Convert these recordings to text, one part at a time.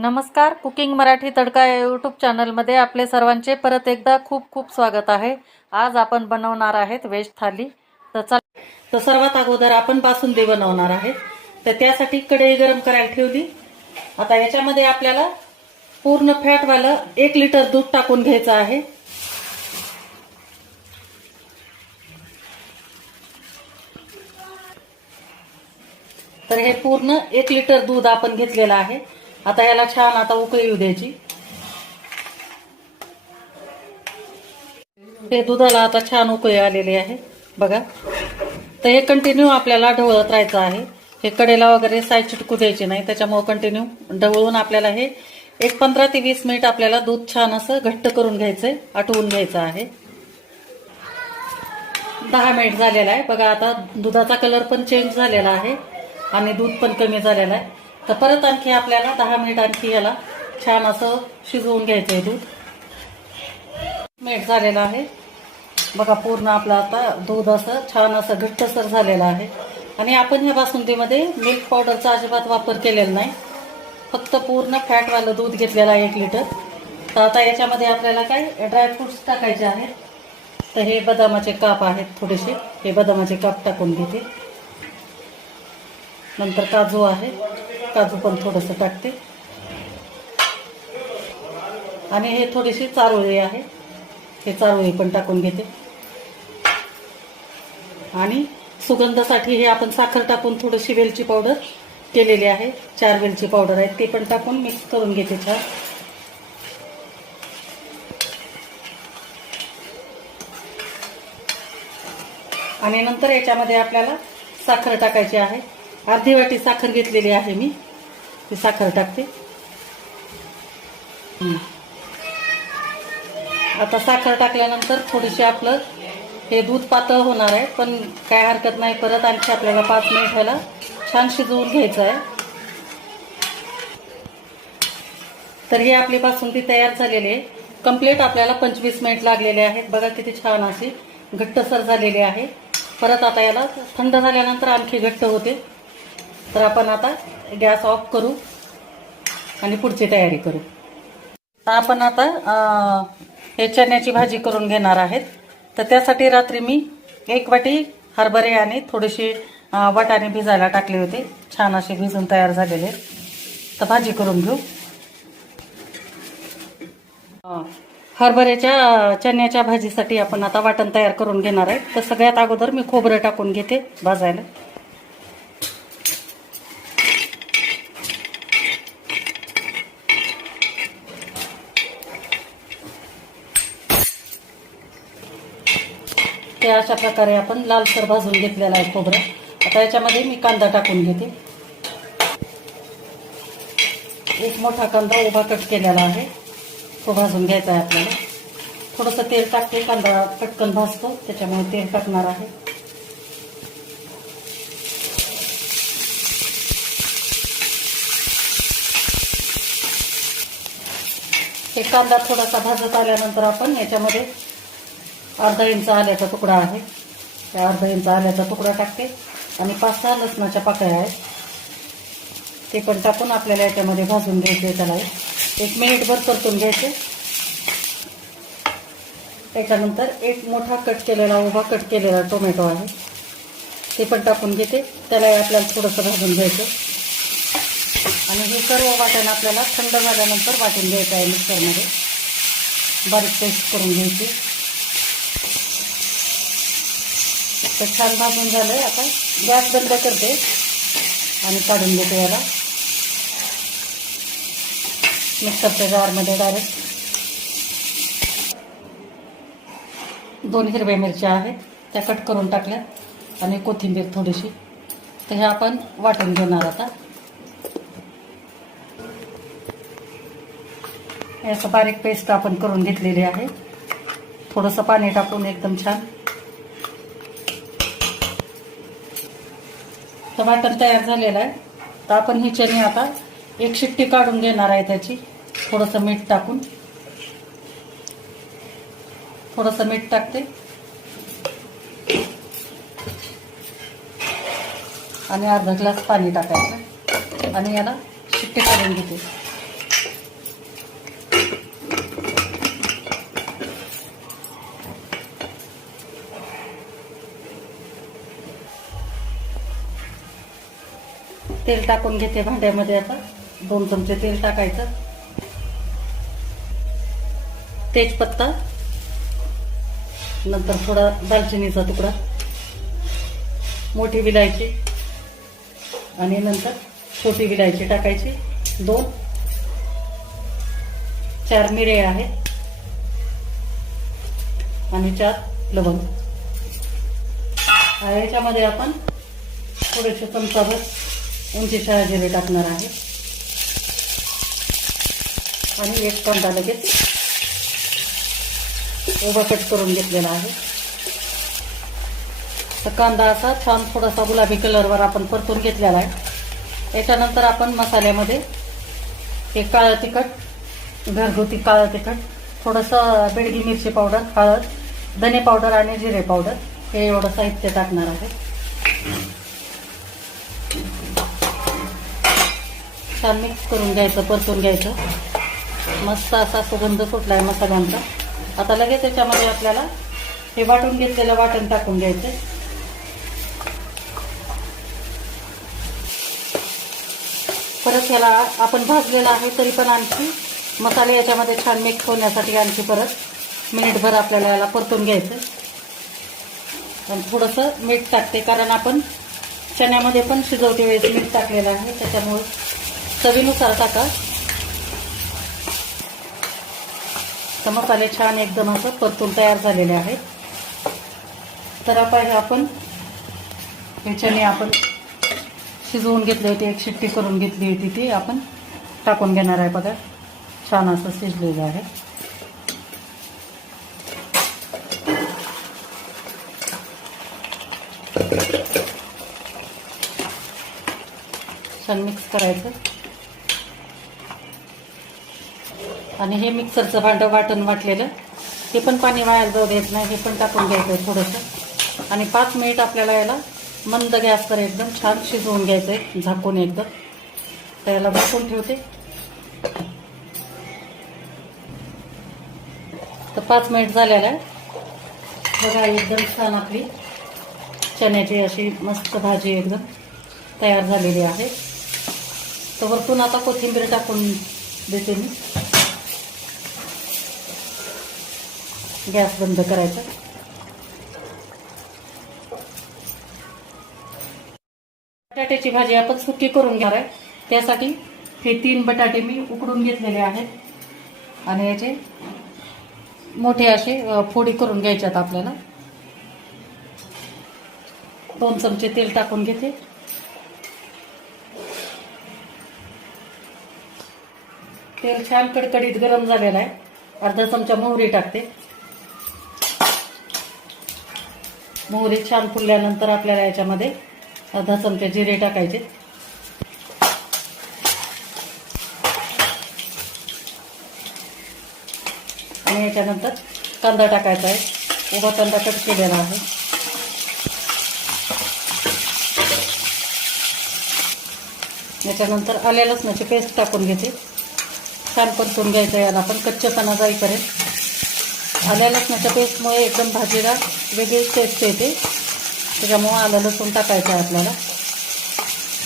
नमस्कार कुकिंग मराठी तडका या यूट्यूब चॅनलमध्ये आपले सर्वांचे परत एकदा खूप खूप स्वागत आहे. आज आपण बनवणार आहेत व्हेज थाली. तर चल तर सर्वात अगोदर आपण बासुंदी बनवणार आहेत. तर त्यासाठी कढई गरम करायला ठेवली. आता याच्यामध्ये आपल्याला पूर्ण फॅटवालं एक लिटर दूध टाकून घ्यायचं आहे. तर हे पूर्ण एक लिटर दूध आपण घेतलेलं आहे. आता याला छान आता उकळी येऊ द्यायची. हे दुधाला आता छान उकळी आलेली आहे. बघा. तर हे कंटिन्यू आपल्याला ढवळत राहायचं आहे. हे कडेला वगैरे साय चिटकू द्यायची नाही. त्याच्यामुळे कंटिन्यू ढवळून आपल्याला हे एक पंधरा ते वीस मिनिट आपल्याला दूध छान असं घट्ट करून घ्यायचंय आटवून घ्यायचं आहे. दहा मिनिट झालेला आहे. बघा आता दुधाचा कलर पण चेंज झालेला आहे आणि दूध पण कमी झालेला आहे. तर परत आणखी आपल्याला दहा मिनिट आणखी याला छान असं शिजवून घ्यायचं आहे दूध. मीठ झालेलं आहे. बघा पूर्ण आपलं आता दूध असं छान असं घट्टसर झालेलं आहे. आणि आपण ह्या बासुंदीमध्ये मिल्क पावडरचा अजिबात वापर केलेला नाही. फक्त पूर्ण फॅटवालं दूध घेतलेलं आहे एक लिटर तर आता याच्यामध्ये आपल्याला काय ड्रायफ्रुट्स टाकायचे आहेत. तर हे बदामाचे काप आहेत थोडेसे. हे बदामाचे काप टाकून घेते. नंतर काजू आहे. काजू पण थोडंसं टाकते. आणि हे थोडीशी चारोळी आहे. हे चारोळी पण टाकून घेते. आणि सुगंधासाठी हे आपण साखर टाकून थोडीशी वेलची पावडर केलेली आहे. चार वेलची पावडर आहे ते पण टाकून मिक्स करून घेते छान. आणि नंतर याच्यामध्ये आपल्याला साखर टाकायची आहे. अर्धी वाटी साखर घेतलेली आहे मी. ती साखर टाकते. आता साखर टाकल्यानंतर थोडीशी आपलं हे दूध पातळ होणार आहे पण काय हरकत नाही परत आणखी आपल्याला पाच मिनिट व्हायला छान शिजवून घ्यायचं आहे. तर ही आपली बासुंदी तयार झालेली आहे. कंप्लीट आपल्याला पंचवीस मिनिट लागलेले आहेत. बघा किती छान अशी घट्टसर झालेली आहे. परत आता याला थंड झाल्यानंतर आणखी घट्ट होते. तर आपण आता गॅस ऑफ करू आणि पुढची तयारी करू. तर आपण आता हे चण्याची भाजी करून घेणार आहेत. तर त्यासाठी रात्री मी एक वाटी हरभरे आणि थोडीशी अं, वाटाणे भिजायला टाकले होते. छान असे भिजून तयार झालेले तर भाजी करून घेऊ. हरभऱ्याच्या चण्याच्या भाजीसाठी आपण आता वाटण तयार करून घेणार आहे. तर सगळ्यात अगोदर मी खोबरं टाकून घेते भाजायला. ते अशा प्रकारे आपण लालसर भाजून घेतलेलं आहे खोबरं. आता याच्यामध्ये मी कांदा टाकून घेते. एक मोठा कांदा उभा कट केलेला आहे. तो भाजून घ्यायचा आहे आपल्याला. थोडंसं तेल टाकते कांदा पटकन भाजतो त्याच्यामुळे तेल टाकणार आहे. हे कांदा थोडासा भाजत आल्यानंतर आपण याच्यामध्ये अर्धा इंच आल्याचा तुकडा आहे. त्या अर्धा इंच आल्याचा तुकडा टाकते. आणि पाच सहा लसणाच्या पाकळ्या आहेत. ते पण टाकून आपल्याला याच्यामध्ये भाजून घ्यायचे त्याला. एक मिनिटभर परतून घ्यायचे. त्याच्यानंतर एक मोठा कट केलेला उभा कट केलेला टोमॅटो आहे. ते पण टाकून घेते. त्याला आपल्याला थोडंसं भाजून घ्यायचं. आणि हे सर्व वाटण आपल्याला थंड झाल्यानंतर वाटून घ्यायचं आहे मिक्सरमध्ये. बारीक पेस्ट करून घ्यायची. तर छान भाजून आहे आता गॅस बंद करते आणि काढून घेते याला. मिक्सरच्या जारमध्ये डायरेक्ट दोन हिरव्या मिरच्या आहेत. त्या कट करून टाकल्या आणि कोथिंबीर थोडीशी. तर हे आपण वाटून घेणार आता. याचं बारीक पेस्ट आपण करून घेतलेली आहे. थोडंसं पाणी टाकून एकदम छान. टमाटर तयार झालेला आहे. तर आपण ही चणी आता एक शिट्टी काढून घेणार आहे त्याची. थोडंसं मीठ टाकून. थोडंसं मीठ टाकते. आणि अर्धा ग्लास पाणी टाकायचं. आणि याला शिट्टी काढून घेते. तेल टाकून घेते भांड्यामध्ये आता. दोन चमचे तेल टाकायचं. तेजपत्ता. नंतर थोडा दालचिनीचा तुकडा. मोठी विलायची. आणि नंतर छोटी विलायची टाकायची. दोन. चार मिरे आहेत. आणि चार लवंग. आणि याच्यामध्ये आपण थोडेसे चमचाभर उंची शाळा जिरे टाकणार आहे. आणि एक कांदा लगेच उभा कट करून घेतलेला आहे. तर कांदा असा छान थोडासा गुलाबी कलरवर आपण परतून घेतलेला आहे. याच्यानंतर आपण मसाल्यामध्ये हे काळं तिखट घरगुती काळं तिखट थोडंसं बेडगी मिरची पावडर हळद धने पावडर आणि जिरे पावडर हे एवढं साहित्य टाकणार आहे. छान मिक्स करून घ्यायचं परतून घ्यायचं. मस्त असा सुगंध सुटलाय मसाल्यांचा. आता लगेच त्याच्यामध्ये आपल्याला हे वाटून घेतलेलं वाटण टाकून घ्यायचं. परत ह्याला आपण भाजलेला आहे तरी पण आणखी मसाले याच्यामध्ये छान मिक्स होण्यासाठी आणखी परत मिनिटभर आपल्याला याला परतून घ्यायचं. आणि थोडंसं मीठ टाकते कारण आपण चण्यामध्ये पण शिजवते वेळेस मीठ टाकलेलं आहे त्याच्यामुळे चवीनुसार टाका. तर मसाले छान एकदम असं परतून तयार झालेले आहेत. तर आपण आपण ह्याच्याने आपण शिजवून घेतली होती एक शिट्टी करून घेतली होती ती आपण टाकून घेणार आहे बघा. छान असं शिजलेलं आहे. छान मिक्स करायचं. आणि हे मिक्सरचं भांडं वाटण वाटलेलं ते पण पाणी वाया जाऊ देत नाही हे पण टाकून घ्यायचं आहे थोडंसं. आणि पाच मिनिट आपल्याला याला मंद गॅसवर एकदम छान शिजवून घ्यायचं आहे झाकून एकदम. तर याला झाकून ठेवते. तर पाच मिनिट झालेला आहे. बघा एकदम छान आपली चण्याची अशी मस्त भाजी एकदम तयार झालेली आहे. तर वरतून आता कोथिंबीर टाकून देते मी. गॅस बंद करायचा. बटाट्याची भाजी आपण सुकी करून घेणार आहे. त्यासाठी हे तीन बटाटे मी उकडून घेतलेले आहेत. आणि याचे मोठे असे फोडी करून घ्यायच्यात आपल्याला. दोन चमचे तेल टाकून घेते. तेल छान कडकडीत गरम झालेलं आहे. अर्धा चमचा मोहरी टाकते. मोहरी छान फुलल्यानंतर आपल्याला याच्यामध्ये अर्धा चमचा जिरे टाकायचे. आणि याच्यानंतर कांदा टाकायचा आहे. उभा कांदा कट केलेला आहे. याच्यानंतर आल्या लसणाची पेस्ट टाकून घेते. छान परतून घ्यायचं याला आपण कच्चेपणा जाईपर्यंत. आल्या लसणाच्या पेस्टमुळे एकदम भाजीला वेगळीच टेस्ट येते. त्याच्यामुळं आलं लसूण टाकायचं आहे आपल्याला.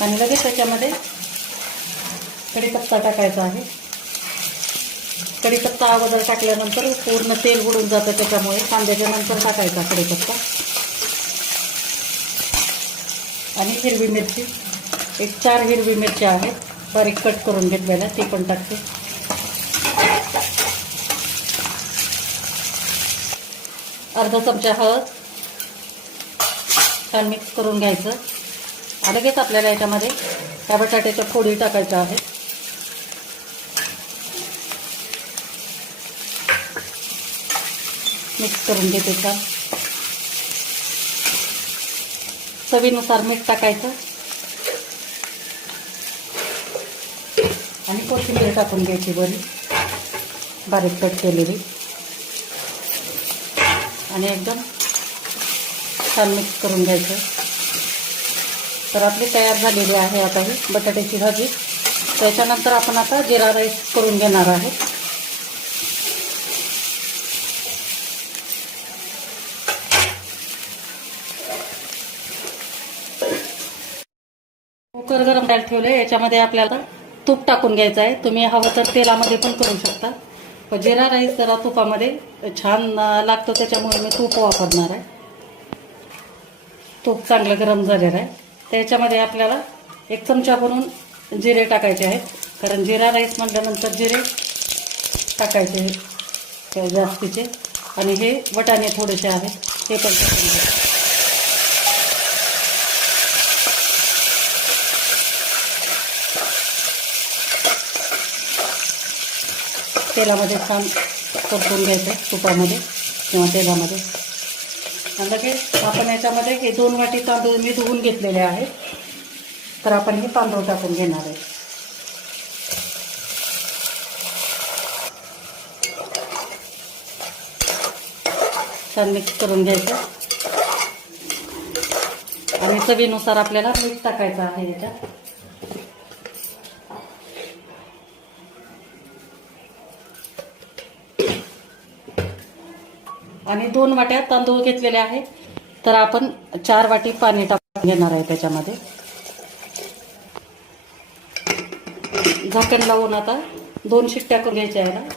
आणि लगेच त्याच्यामध्ये कढीपत्ता टाकायचा आहे. कढीपत्ता अगोदर टाकल्यानंतर पूर्ण तेल बुडून जातं त्याच्यामुळे कांद्याच्या नंतर टाकायचा कढीपत्ता. आणि हिरवी मिरची. एक चार हिरवी मिरच्या आहेत. बारीक कट करून घेतलेल्या ती पण टाकते. अर्धा चमचा हळद. छान मिक्स करून घ्यायचं. आणि लगेच आपल्याला याच्यामध्ये त्या बटाट्याच्या फोडी टाकायच्या आहेत. मिक्स करून घेते छान चवीनुसार मीठ टाकायचं. आणि कोथिंबीर टाकून घ्यायची बरी बारीक कट केलेली. आणि एकदम छान मिक्स करून घ्यायचं. तर आपली तयार झालेली आहे आता ही बटाट्याची भाजी. त्याच्यानंतर आपण आता जिरा राईस करून घेणार आहे कुकर गरम करायला ठेवले याच्यामध्ये आपल्याला तूप टाकून घ्यायचं आहे. तुम्ही हवं तर तेलामध्ये पण करू शकता. जिरा राईस जरा तुपामध्ये. छान लागतो त्याच्यामुळे मी तूप वापरणार आहे. तूप चांगलं गरम झालेलं आहे. त्याच्यामध्ये आपल्याला एक चमचा भरून जिरे टाकायचे आहेत. कारण जिरा राईस म्हटल्यानंतर जिरे टाकायचे जास्तीचे. आणि हे वटाणे थोडेसे आहेत ते पण टाकायचे तेलामध्ये छान परतून घ्यायचं तुपामध्ये किंवा तेलामध्ये. आणि लगेच आपण याच्यामध्ये हे दोन वाटी तांदूळ मी धुवून घेतलेले आहेत तर आपण हे तांदूळ टाकून घेणार आहे. छान मिक्स करून घ्यायचं. आणि चवीनुसार आपल्याला मीठ टाकायचं आहे याच्यात. आणि दोन वाट्या तांदूळ घेतलेले आहे तर आपण चार वाटी पाणी टाकून घेणार आहे त्याच्यामध्ये. झाकण लावून आता दोन शिट्ट्या करून घ्यायच्या आहे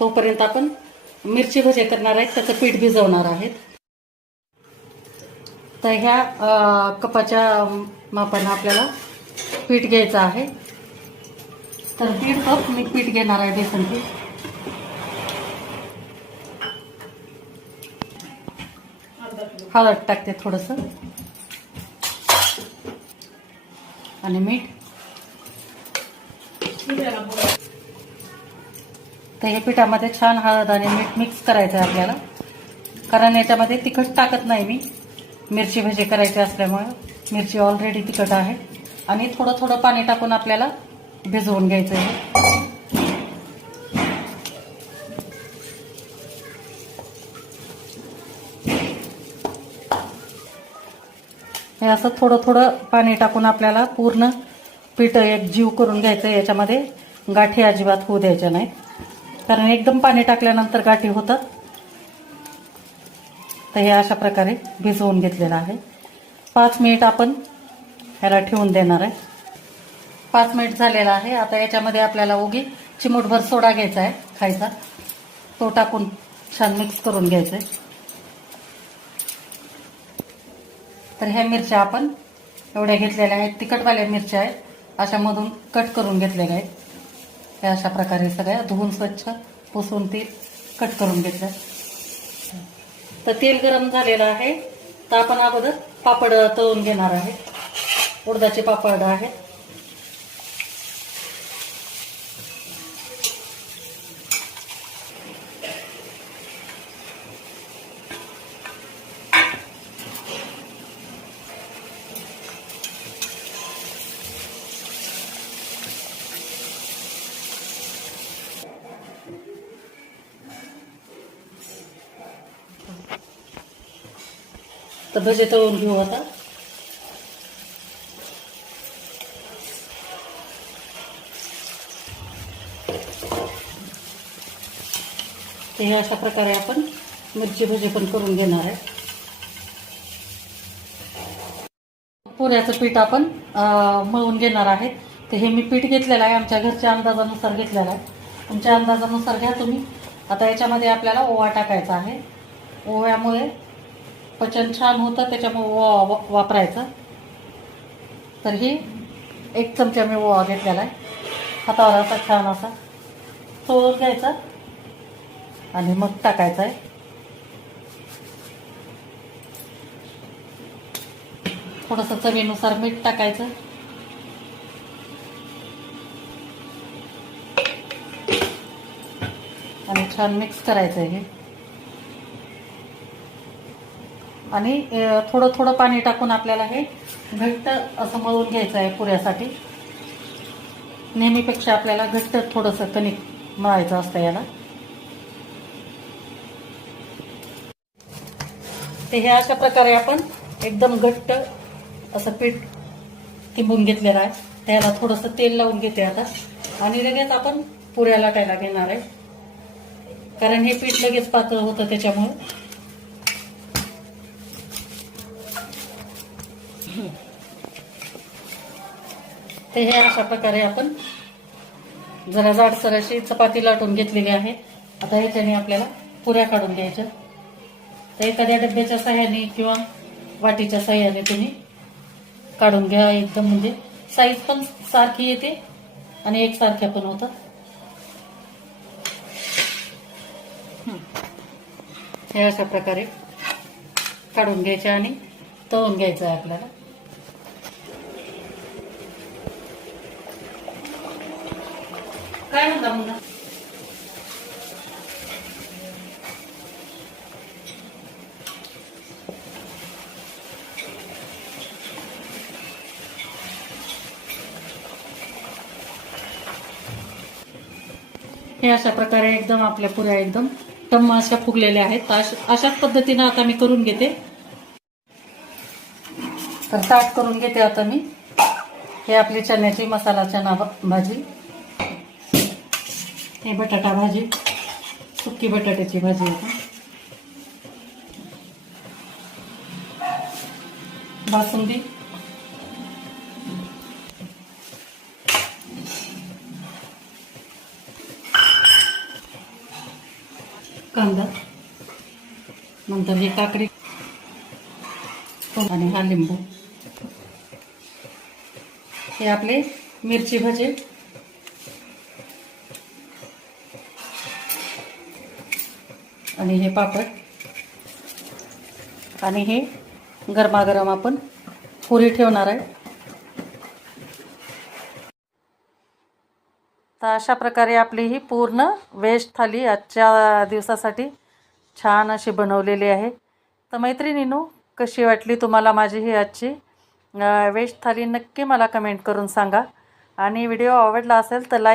तोपर्यंत आपण मिरची भजे करणार आहेत त्याचं पीठ भिजवणार आहेत. तर ह्या कपाच्या मापानं आपल्याला पीठ घ्यायचं आहे. तर दीड कप मी पीठ घेणार आहे बेसन पीठ. हळद टाकते थोडस. आणि मीठ. तर हे पिठामध्ये छान हळद आणि मीठ मिक्स करायचं आहे आपल्याला. कारण याच्यामध्ये तिखट टाकत नाही मी. मिरची भजी करायची असल्यामुळे मिरची ऑलरेडी तिखट आहे. आणि थोडं थोडं पाणी टाकून आपल्याला भिजवून घ्यायचं आहे हे असं थोडं थोडं पाणी टाकून आपल्याला पूर्ण पीठ एक जीव करून घ्यायचं याच्यामध्ये गाठी अजिबात होऊ द्यायच्या नाही कारण एकदम पाणी टाकल्यानंतर गाठी होतात. तर हे अशा प्रकारे भिजवून घेतलेलं आहे. पाच मिनिट आपण ह्याला ठेवून देणार आहे. पाच मिनिट झालेला आहे. आता याच्यामध्ये आपल्याला ओगी चिमूटभर सोडा घ्यायचा आहे. खायचा. तो टाकून छान मिक्स करून घ्यायचा आहे. तर ह्या मिरच्या आपण एवढ्या घेतलेल्या आहेत. तिखटवाल्या मिरच्या आहेत. अशामधून कट करून घेतलेल्या आहेत. ह्या अशा प्रकारे सगळ्या धुवून स्वच्छ पुसून ते कट करून घेतल्या. तर तेल गरम झालेलं आहे. तर आपण अगोदर पापड तळून घेणार आहे. उडदाचे पापड आहेत. तर भजे तळून घेऊ आता. ते हे अशा प्रकारे आपण मिरची भजी पण करून घेणार आहे. पुऱ्याचं पीठ आपण मळून घेणार आहे. तर हे मी पीठ घेतलेलं आहे आमच्या घरच्या अंदाजानुसार घेतलेलं आहे. तुमच्या अंदाजानुसार घ्या तुम्ही. आता याच्यामध्ये आपल्याला ओवा टाकायचा आहे. ओव्यामुळे पचन छान होतं त्याच्यामुळे ओवा वा- वापरायचं. तर ही एक चमचा मी ओवा घेतलेला आहे. हातावर असा छान असा चोळून घ्यायचा आणि मग टाकायचा आहे. थोडंसं चवीनुसार मीठ टाकायचं. आणि छान मिक्स करायचं आहे हे. आणि थोडं थोडं पाणी टाकून आपल्याला हे घट्ट असं मळून घ्यायचं आहे पुऱ्यासाठी. नेहमीपेक्षा आपल्याला घट्ट थोडंसं कणिक मळायचं असतं याला. ते हे अशा प्रकारे आपण एकदम घट्ट असं पीठ तिंबून घेतलेलं आहे. त्याला थोडंसं तेल लावून घेते आता. आणि लगेच आपण पुऱ्या लाटायला घेणार आहे. कारण हे पीठ लगेच पातळ होतं त्याच्यामुळे. ते हे अशा प्रकारे आपण जरा जाडसर अशी चपाती लाटून घेतलेली आहे. आता ह्याच्याने आपल्याला पुऱ्या काढून घ्यायच्या. तर एखाद्या डब्याच्या सहाय्याने किंवा वाटीच्या सहाय्याने तुम्ही काढून घ्या एकदम म्हणजे साईज पण सारखी येते आणि एकसारख्या पण होतात. हे अशा प्रकारे काढून घ्यायचे आणि तळून घ्यायचं आहे आपल्याला. काय म्हणता मुला? हे अशा प्रकारे एकदम आपल्या पुऱ्या एकदम टम्म अशा फुगलेल्या आहेत. अश- अशाच पद्धतीनं आता मी करून घेते. तर ताट करून घेते आता मी. हे आपली चण्याची मसाला चना भाजी. हे बटाटा भाजी सुकी बटाट्याची भाजी आहे. बासुंदी. कांदा. नंतर ही काकडी. आणि हा लिंबू. हे आपले मिरची भाजी. आणि हे पापड. आणि हे गरमागरम आपण पुरी ठेवणार आहे. तर अशा प्रकारे आपली ही पूर्ण वेज थाली आजच्या दिवसासाठी छान अशी बनवलेली आहे. तर मैत्रिणीनो कशी वाटली तुम्हाला माझी ही आजची वेस्ट वेज थाली नक्की मला कमेंट करून सांगा. आणि व्हिडिओ आवडला असेल तर लाईक